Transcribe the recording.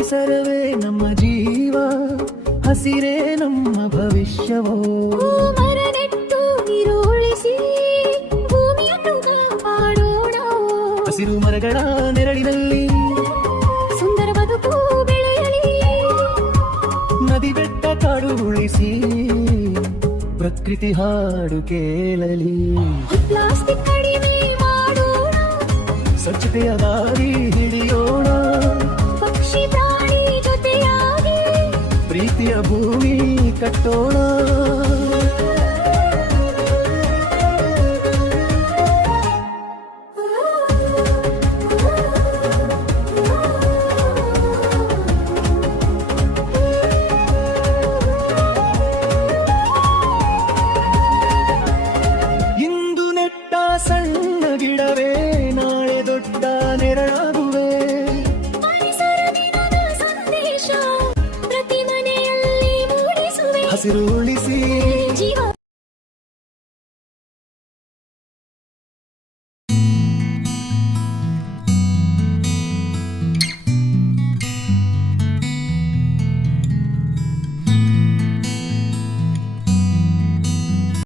ಪರಿಸರವೇ ನಮ್ಮ ಜೀವ, ಹಸಿರೇ ನಮ್ಮ ಭವಿಷ್ಯವೋ. ಮರ ನೆಟ್ಟು ನೀರು ಉಳಿಸಿ ಭೂಮಿಯನ್ನು ಕಾಪಾಡೋಣ. ಹಸಿರು ಮರಗಳ ನೆರಳಿನಲ್ಲಿ ಸುಂದರ ಬದುಕು ಬೆಳೆಯಲಿ. ನದಿ ಬೆಟ್ಟ ಕಾಡು ಉಳಿಸಿ ಪ್ರಕೃತಿ ಹಾಡು ಕೇಳಲಿ. ಪ್ಲಾಸ್ಟಿಕ್ ಕಡಿಮೆ ಮಾಡೋಣ, ಸ್ವಚ್ಛತೆಯ ದಾರಿ ಹಿಡಿಯೋಣ. ಪಕ್ಷಿ ಪ್ರಾಣಿ ಜೊತೆಯಾಗಿ ಪ್ರೀತಿಯ ಭೂಮಿ ಕಟ್ಟೋಣ. ಇಂದು ನೆಟ್ಟ ಸಣ್ಣ ಗಿಡವೇ ನಾಳೆ ದೊಡ್ಡ ನೆರಳಾಗುವೆ. ಪರಿಸರ ದಿನದ ಸಂದೇಶ ಪ್ರತಿ ಮನೆಯಲ್ಲಿ ಮೂಡಿಸುವೆ. ಹಸಿರು ಉಳಿಸಿ